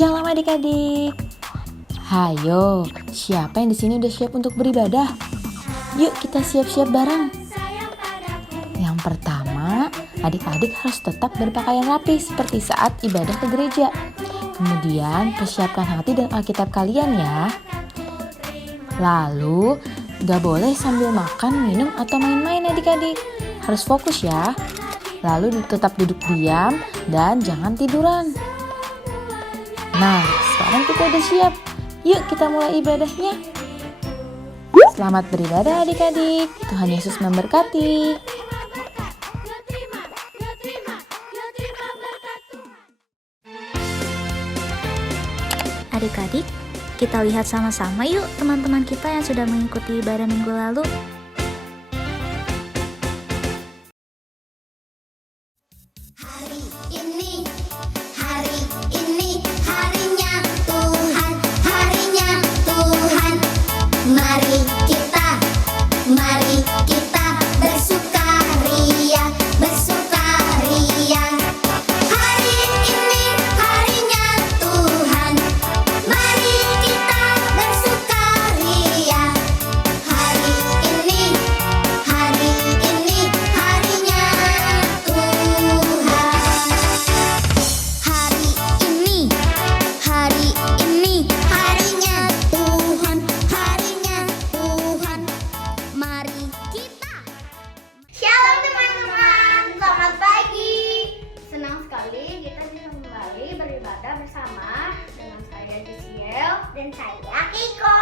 Shalom adik-adik. Hayo, siapa yang di sini udah siap untuk beribadah? Yuk kita siap-siap bareng. Yang pertama, adik-adik harus tetap berpakaian rapi seperti saat ibadah ke gereja. Kemudian persiapkan hati dan Alkitab kalian ya. Lalu, gak boleh sambil makan, minum, atau main-main adik-adik. Harus fokus ya. Lalu tetap duduk diam dan jangan tiduran. Nah, sekarang kita udah siap. Yuk kita mulai ibadahnya. Selamat beribadah adik-adik. Tuhan Yesus memberkati. Adik-adik, kita lihat sama-sama yuk teman-teman kita yang sudah mengikuti ibadah minggu lalu. Mari kita bersukaria, bersukaria. Hari ini harinya Tuhan. Mari kita bersukaria. Hari ini harinya Tuhan. Hari ini harinya Tuhan. Harinya Tuhan. Mari kita. Shalom teman-teman, selamat pagi. Senang sekali kita bisa kembali beribadah bersama dengan saya Jesiel dan saya Kiko.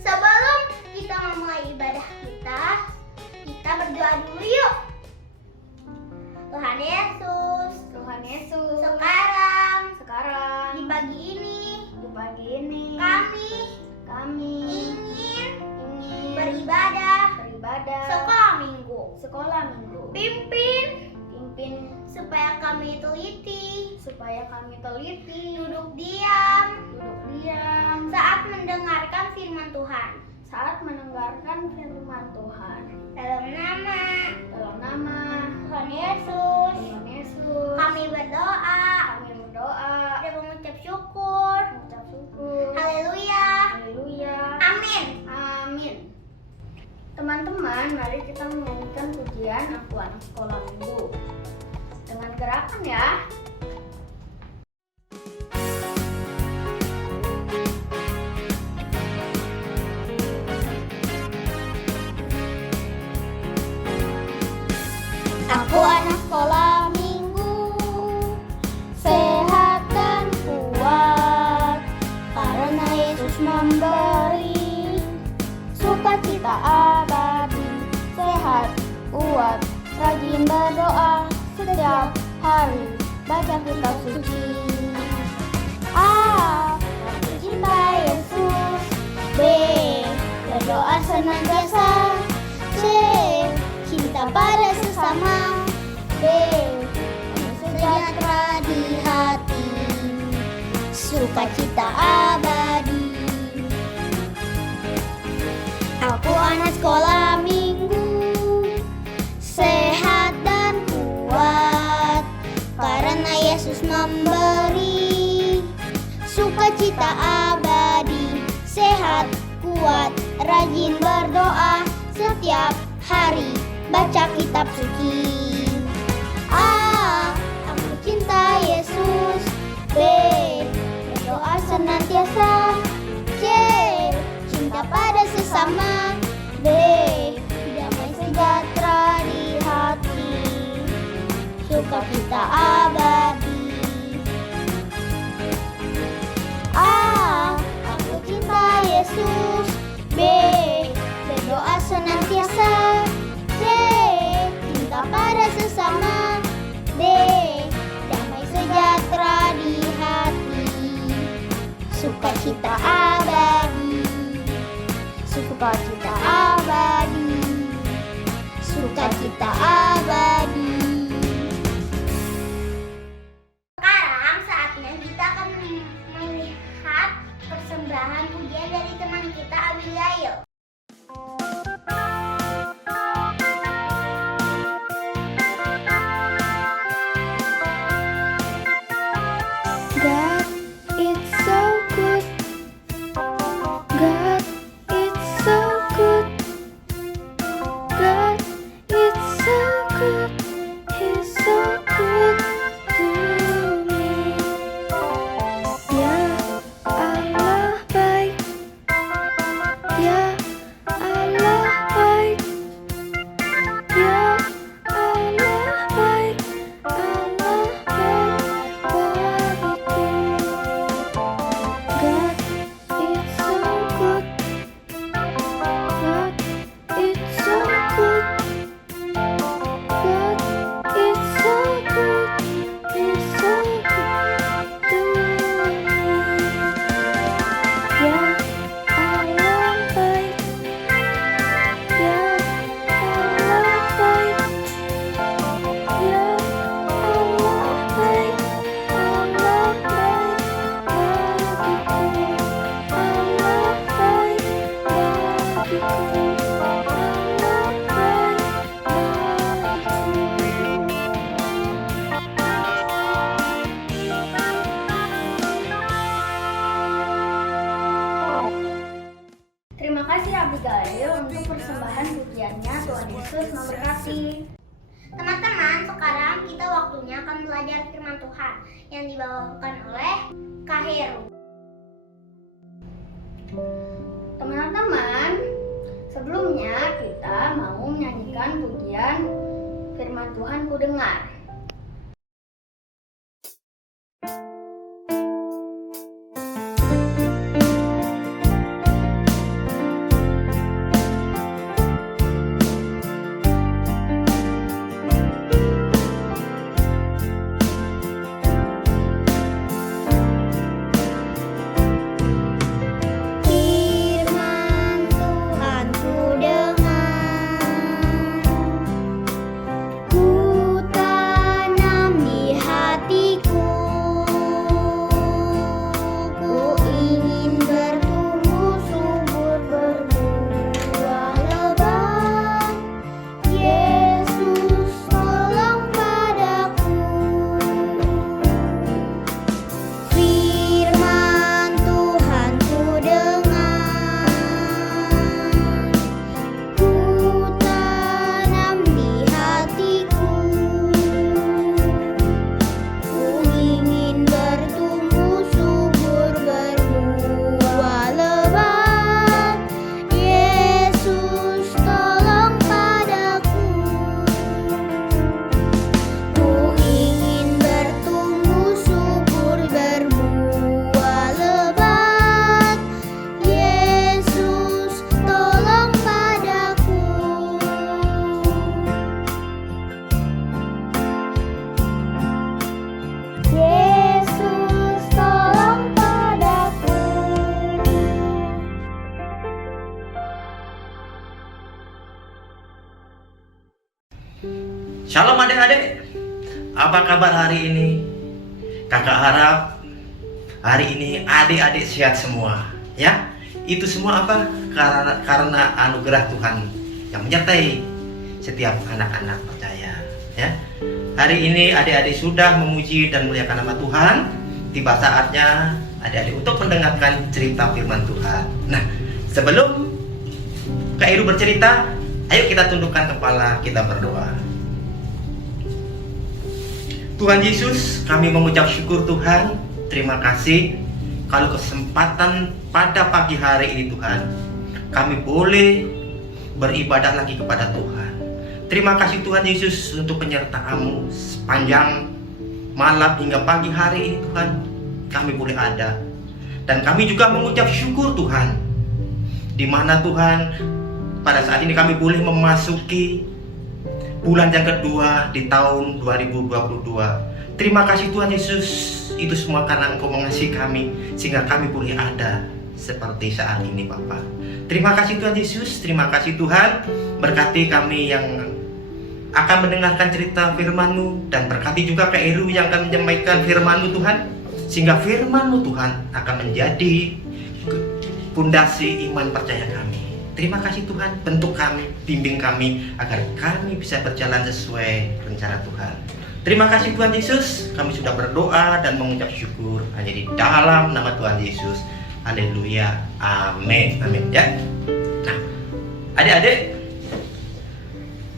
Sebelum kita memulai ibadah kita berdoa dulu yuk. Tuhan Yesus, sekarang di pagi ini kami ingin beribadah sekolah minggu. Pimpin supaya kami teliti duduk diam saat mendengarkan firman Tuhan. Dalam nama Tuhan Yesus kami berdoa dan mengucap syukur. Haleluya. Amin. Teman-teman, mari kita menyanyikan pujian Aku Anak Sekolah Minggu dengan gerakan ya. Aku anak sekolah minggu, sehat dan kuat, karena Yesus memberi sukacita abadi. Sehat, kuat, rajin berdoa setiap hari, baca kitab suci. A. Cinta Yesus. B. Berdoa senantiasa. C. Cinta pada sesama. D. Sejahtera di hati, sukacita abadi. Aku anak sekolah minggu, sehat dan kuat, karena Yesus memberi sukacita abadi. Sehat, kuat, rajin berdoa setiap hari, baca kitab suci. A. Aku cinta Yesus. B. Berdoa senantiasa. C. Cinta pada sesama. D. Damai sejahtera di hati, sukacita abadi. A. Aku cinta Yesus. B. Berdoa senantiasa. C. Cinta pada sesama. D. Damai sejahtera di hati, sukacita abadi. Sukacita abadi. Sekarang saatnya kita akan melihat persembahan pujian dari teman kita Abigail. God, it's akan belajar firman Tuhan yang dibawakan oleh Kak Heru. Teman-teman, sebelumnya kita mau menyanyikan pujian firman Tuhan ku dengar. Shalom adik-adik, apa kabar hari ini? Kakak harap hari ini adik-adik sehat semua, ya. Itu semua apa? Karena anugerah Tuhan yang menyertai setiap anak-anak percaya, ya. Hari ini adik-adik sudah memuji dan memuliakan nama Tuhan. Tiba saatnya adik-adik untuk mendengarkan cerita firman Tuhan. Nah, sebelum Kak Edu bercerita, ayo kita tundukkan kepala, kita berdoa. Tuhan Yesus, kami mengucap syukur Tuhan. Terima kasih kalau kesempatan pada pagi hari ini Tuhan, kami boleh beribadah lagi kepada Tuhan. Terima kasih Tuhan Yesus untuk penyertaan-Mu sepanjang malam hingga pagi hari ini Tuhan. Kami boleh ada. Dan kami juga mengucap syukur Tuhan, di mana Tuhan pada saat ini kami boleh memasuki bulan yang kedua di tahun 2022. Terima kasih Tuhan Yesus, itu semua karena Engkau mengasihi kami sehingga kami boleh ada seperti saat ini Bapa. Terima kasih Tuhan Yesus, terima kasih Tuhan. Berkati kami yang akan mendengarkan cerita firman-Mu, dan berkati juga Kak Eru yang akan menyampaikan firman-Mu Tuhan, sehingga firman-Mu Tuhan akan menjadi pondasi iman percaya kami. Terima kasih Tuhan, bentuk kami, bimbing kami agar kami bisa berjalan sesuai rencana Tuhan. Terima kasih Tuhan Yesus, kami sudah berdoa dan mengucap syukur hanya di dalam nama Tuhan Yesus. Haleluya, amin, amin ya. Nah, adik-adik,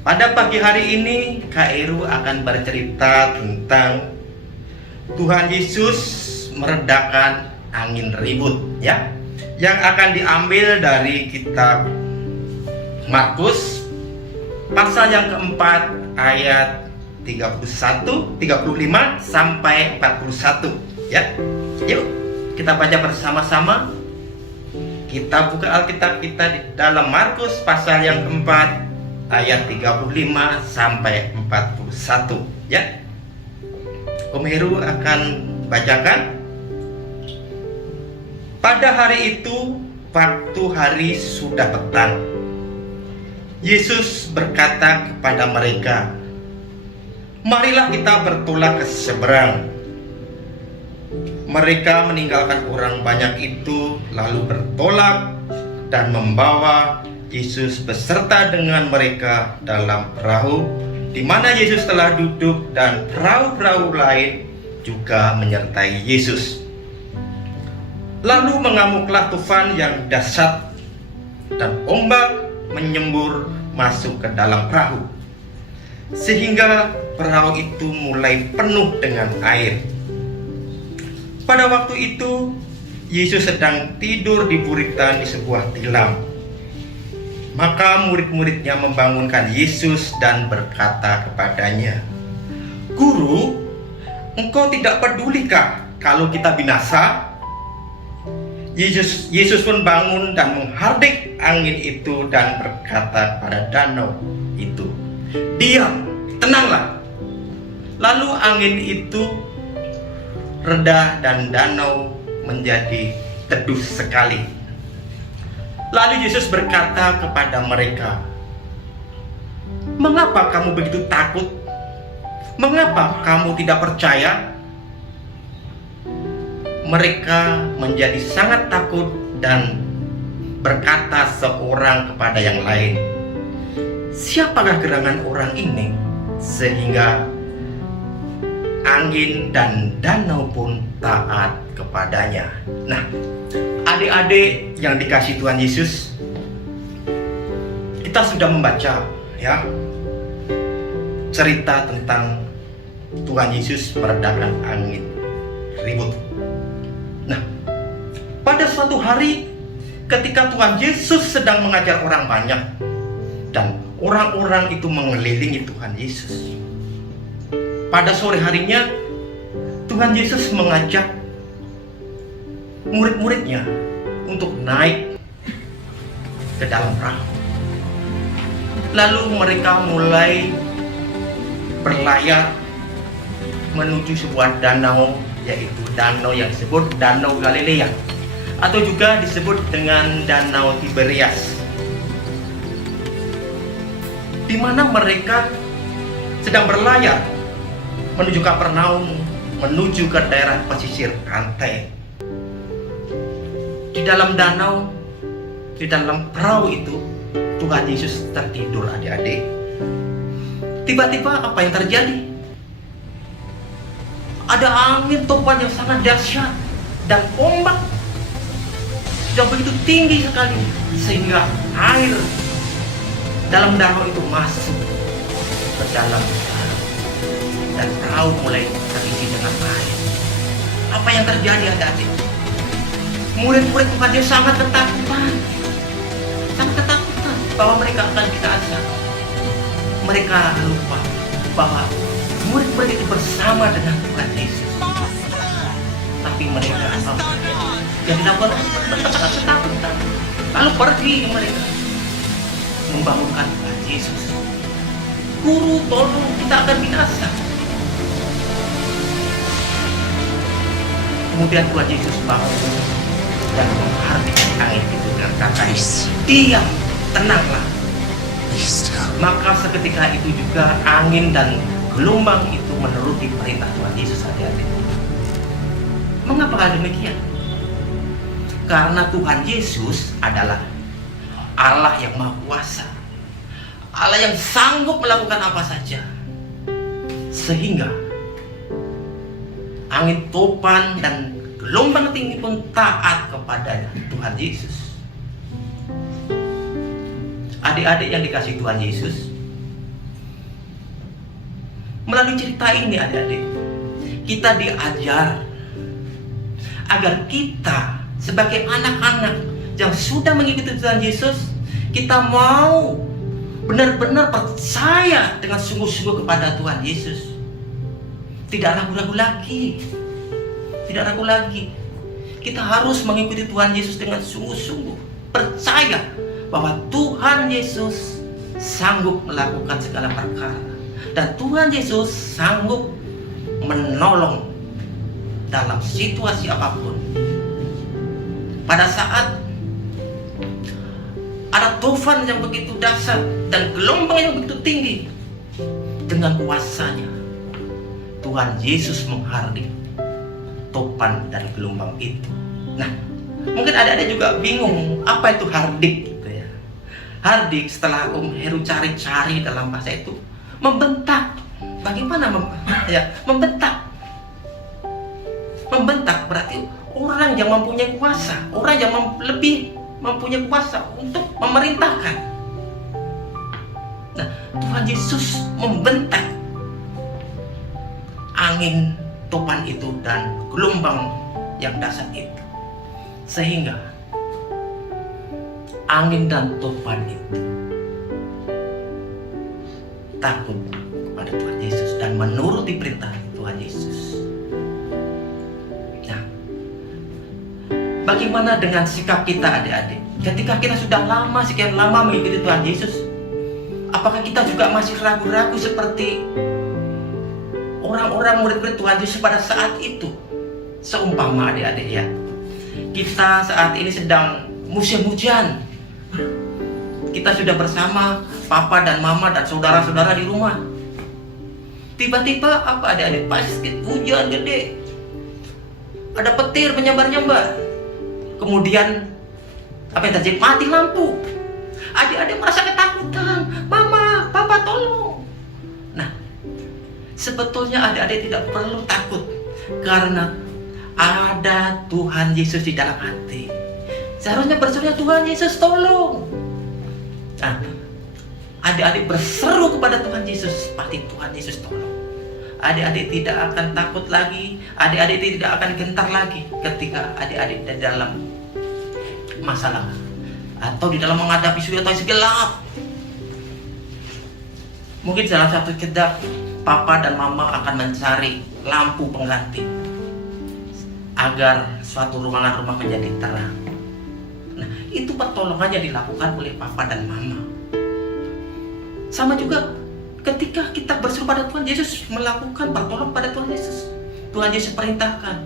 pada pagi hari ini Kak Eru akan bercerita tentang Tuhan Yesus meredakan angin ribut, ya, yang akan diambil dari kitab Markus pasal yang keempat ayat 31, 35 sampai 41, ya. Yuk kita baca bersama-sama. Kita buka Alkitab kita di dalam Markus pasal yang keempat ayat 35 sampai 41, ya. Om Heru akan bacakan. Pada hari itu, waktu hari sudah petang, Yesus berkata kepada mereka, "Marilah kita bertolak ke seberang." Mereka meninggalkan orang banyak itu, lalu bertolak dan membawa Yesus beserta dengan mereka dalam perahu, di mana Yesus telah duduk, dan perahu-perahu lain juga menyertai Yesus. Lalu mengamuklah tufan yang dahsyat, dan ombak menyembur masuk ke dalam perahu, sehingga perahu itu mulai penuh dengan air. Pada waktu itu Yesus sedang tidur di buritan di sebuah tilam. Maka murid-muridnya membangunkan Yesus dan berkata kepadanya, "Guru, engkau tidak pedulikah kalau kita binasa?" Yesus pun bangun dan menghardik angin itu dan berkata kepada danau itu, "Diam, tenanglah." Lalu angin itu reda dan danau menjadi teduh sekali. Lalu Yesus berkata kepada mereka, "Mengapa kamu begitu takut? Mengapa kamu tidak percaya?" Mereka menjadi sangat takut dan berkata seorang kepada yang lain, "Siapakah gerangan orang ini sehingga angin dan danau pun taat kepadanya?" Nah, adik-adik yang dikasihi Tuhan Yesus, kita sudah membaca ya cerita tentang Tuhan Yesus meredakan angin ribut. Nah, pada suatu hari ketika Tuhan Yesus sedang mengajar orang banyak dan orang-orang itu mengelilingi Tuhan Yesus, pada sore harinya Tuhan Yesus mengajak murid-muridnya untuk naik ke dalam perahu. Lalu mereka mulai berlayar menuju sebuah danau, yaitu danau yang disebut Danau Galilea atau juga disebut dengan Danau Tiberias, di mana mereka sedang berlayar menuju Kapernaum, menuju ke daerah pesisir pantai. Di dalam danau, di dalam perahu itu, Tuhan Yesus tertidur, adik-adik. Tiba-tiba apa yang terjadi? Ada angin topan yang sangat dahsyat dan ombak yang begitu tinggi sekali sehingga air dalam danau itu masuk ke dalam perahu dan perahu mulai terisi dengan air. Apa yang terjadi, adik-adik? Murid-murid Tuhan Yesus sangat ketakutan bahwa mereka akan binasa. Mereka lupa bahwa murid-murid itu bersama dengan Tuhan Yesus. Tapi mereka yang dilakukan sangat ketakutan. Lalu pergi mereka membangunkan Tuhan Yesus. "Guru, tolong, kita akan binasa." Kemudian Tuhan Yesus bangun dan menghardik angin itu dengan kata, "Diam, tenanglah." Maka seketika itu juga angin dan gelombang itu menuruti perintah Tuhan Yesus, adik-adik. Mengapa demikian? Karena Tuhan Yesus adalah Allah yang Maha Kuasa, Allah yang sanggup melakukan apa saja, sehingga angin topan dan gelombang tinggi pun taat kepada Tuhan Yesus. Adik-adik yang dikasihi Tuhan Yesus, melalui cerita ini, adik-adik, kita diajar agar kita sebagai anak-anak yang sudah mengikuti Tuhan Yesus, kita mau benar-benar percaya dengan sungguh-sungguh kepada Tuhan Yesus. Tidak ragu-ragu lagi. Tidak ragu lagi. Kita harus mengikuti Tuhan Yesus dengan sungguh-sungguh. Percaya bahwa Tuhan Yesus sanggup melakukan segala perkara. Dan Tuhan Yesus sanggup menolong dalam situasi apapun. Pada saat ada tufan yang begitu dahsyat dan gelombang yang begitu tinggi, dengan kuasanya Tuhan Yesus menghardik topan dan gelombang itu. Nah, mungkin adik-adik juga bingung apa itu hardik gitu ya. Hardik, setelah Heru cari-cari dalam bahasa itu, membentak. Bagaimana membentak? Membentak berarti orang yang mempunyai kuasa, orang yang lebih mempunyai kuasa untuk memerintahkan. Nah, Tuhan Yesus membentak angin topan itu dan gelombang yang dahsyat itu, sehingga angin dan topan itu takut kepada Tuhan Yesus dan menuruti perintah Tuhan Yesus. Nah, bagaimana dengan sikap kita adik-adik? Ketika kita sudah sekian lama mengikuti Tuhan Yesus, apakah kita juga masih ragu-ragu seperti orang-orang murid-murid Tuhan Yesus pada saat itu? Seumpama adik-adik ya, kita saat ini sedang musim hujan. Kita sudah bersama papa dan mama dan saudara-saudara di rumah. Tiba-tiba apa adik-adik? Pasti hujan gede, ada petir menyambar-nyambar. Kemudian apa yang terjadi? Mati lampu. Adik-adik merasa ketakutan. Mama, papa tolong. Nah, sebetulnya adik-adik tidak perlu takut, karena ada Tuhan Yesus di dalam hati. Seharusnya berserunya, Tuhan Yesus tolong. Nah, adik-adik berseru kepada Tuhan Yesus, pasti Tuhan Yesus tolong. Adik-adik tidak akan takut lagi, adik-adik tidak akan gentar lagi ketika adik-adik di dalam masalah atau di dalam menghadapi situasi gelap. Mungkin dalam satu kedap papa dan mama akan mencari lampu pengganti agar suatu rumah menjadi terang. Nah, itu pertolongannya dilakukan oleh papa dan mama. Sama juga ketika kita berseru pada Tuhan Yesus, melakukan pertolongan pada Tuhan Yesus. Tuhan Yesus perintahkan,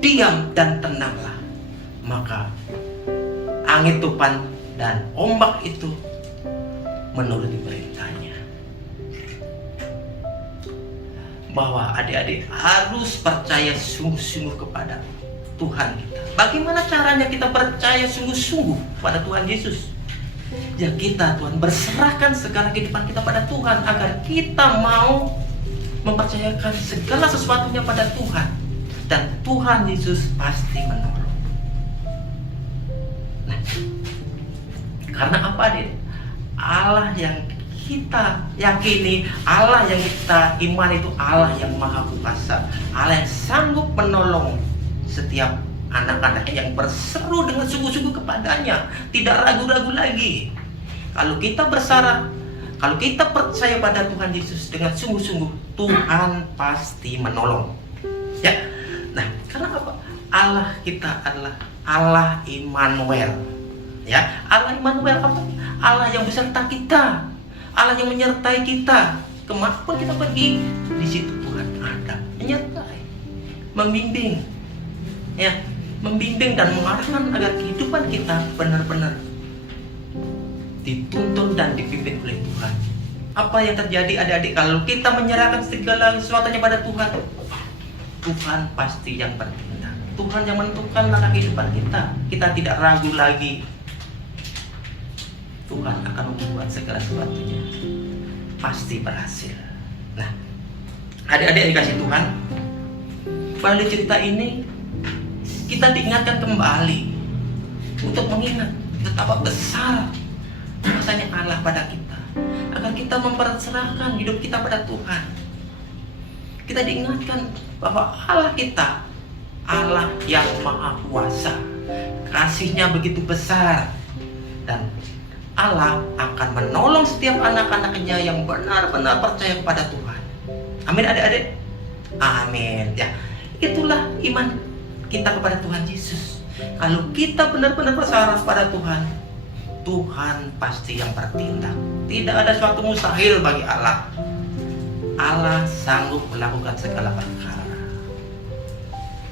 diam dan tenanglah. Maka angin topan dan ombak itu menuruti perintahnya. Bahwa adik-adik harus percaya sungguh-sungguh kepada Tuhan kita. Bagaimana caranya kita percaya sungguh-sungguh pada Tuhan Yesus? Ya kita Tuhan berserahkan segala kehidupan kita pada Tuhan, agar kita mau mempercayakan segala sesuatunya pada Tuhan, dan Tuhan Yesus pasti menolong. Nah, karena apa adik? Allah yang kita yakini, Allah yang kita iman itu Allah yang maha kuasa, Allah yang sanggup menolong setiap anak-anak yang berseru dengan sungguh-sungguh kepadanya, tidak ragu-ragu lagi. Kalau kita bersarah, kalau kita percaya pada Tuhan Yesus dengan sungguh-sungguh, Tuhan pasti menolong. Ya, nah karena apa? Allah kita adalah Allah Immanuel. Ya, Allah Immanuel apa? Allah yang beserta kita, Allah yang menyertai kita kemanapun kita pergi. Di situ Tuhan ada, menyertai, membimbing, ya, membimbing dan mengarahkan agar kehidupan kita benar-benar dituntun dan dipimpin oleh Tuhan. Apa yang terjadi adik-adik kalau kita menyerahkan segala sesuatunya pada Tuhan? Tuhan pasti yang bertindak. Tuhan yang menentukan langkah kehidupan kita. Kita tidak ragu lagi. Tuhan akan membuat segala sesuatunya pasti berhasil. Nah, adik-adik dikasih Tuhan, melalui cerita ini kita diingatkan kembali untuk mengingat betapa besar kuasanya Allah pada kita, agar kita memperserahkan hidup kita pada Tuhan. Kita diingatkan bahwa Allah kita Allah yang maha kuasa, kasih-Nya begitu besar, dan Allah akan menolong setiap anak-anak-Nya yang benar-benar percaya kepada Tuhan. Amin adik-adik. Amin. Ya, itulah iman kita kepada Tuhan Yesus. Kalau kita benar-benar bersarah pada Tuhan, Tuhan pasti yang bertindak. Tidak ada suatu mustahil bagi Allah. Allah sanggup melakukan segala perkara.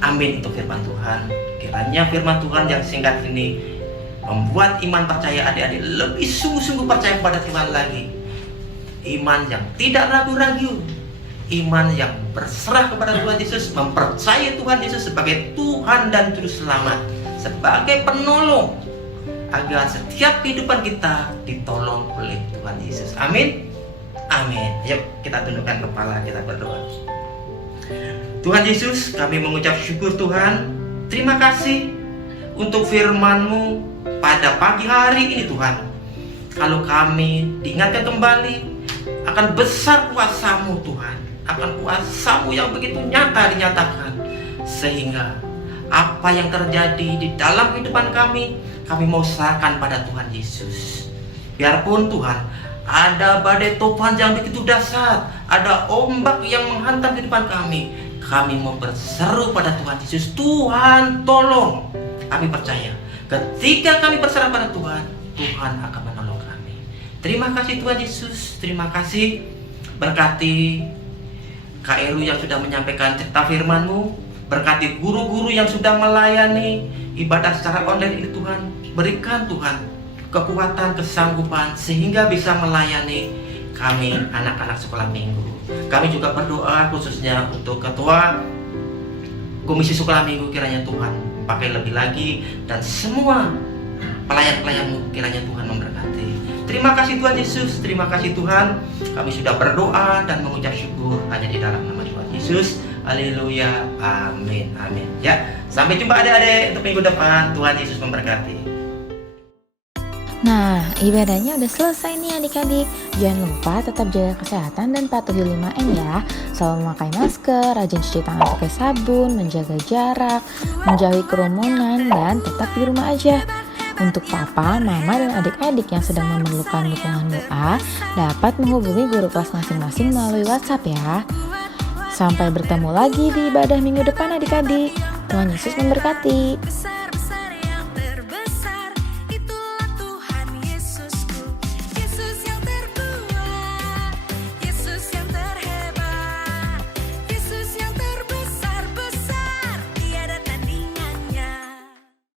Amin untuk firman Tuhan. Kiranya firman Tuhan yang singkat ini membuat iman percaya adik-adik lebih sungguh-sungguh percaya kepada Tuhan lagi. Iman yang tidak ragu-ragu, iman yang berserah kepada Tuhan Yesus, mempercayai Tuhan Yesus sebagai Tuhan dan Juru Selamat, sebagai penolong, agar setiap kehidupan kita ditolong oleh Tuhan Yesus. Amin. Amin. Yuk kita tundukkan kepala, kita berdoa. Tuhan Yesus, kami mengucap syukur Tuhan. Terima kasih untuk firman-Mu pada pagi hari ini Tuhan. Kalau kami diingatkan kembali akan besar kuasa-Mu Tuhan, akan kuasa-Mu yang begitu nyata dinyatakan, sehingga apa yang terjadi di dalam kehidupan kami mau serahkan pada Tuhan Yesus. Biarpun Tuhan ada badai topan yang begitu dahsyat, ada ombak yang menghantam kehidupan kami mau berseru pada Tuhan Yesus, Tuhan tolong. Kami percaya ketika kami berserah pada Tuhan, Tuhan akan menolong kami. Terima kasih Tuhan Yesus, terima kasih. Berkati Kak Eru yang sudah menyampaikan cerita firman-Mu, berkati guru-guru yang sudah melayani ibadah secara online ini Tuhan. Berikan Tuhan kekuatan, kesanggupan sehingga bisa melayani kami anak-anak sekolah minggu. Kami juga berdoa khususnya untuk ketua komisi sekolah minggu, kiranya Tuhan pakai lebih lagi, dan semua pelayan-pelayan-Mu kiranya Tuhan memberkati. Terima kasih Tuhan Yesus, terima kasih Tuhan. Kami sudah berdoa dan mengucap syukur hanya di dalam nama Tuhan Yesus. Haleluya, amin, amin. Ya, sampai jumpa adik-adik untuk minggu depan. Tuhan Yesus memberkati. Nah, ibadahnya udah selesai nih adik-adik. Jangan lupa tetap jaga kesehatan dan patuhi 5M ya. Selalu memakai masker, rajin cuci tangan pakai sabun, menjaga jarak, menjauhi kerumunan, dan tetap di rumah aja. Untuk papa, mama, dan adik-adik yang sedang memerlukan dukungan doa, dapat menghubungi guru kelas masing-masing melalui WhatsApp ya. Sampai bertemu lagi di ibadah minggu depan adik-adik. Tuhan Yesus memberkati.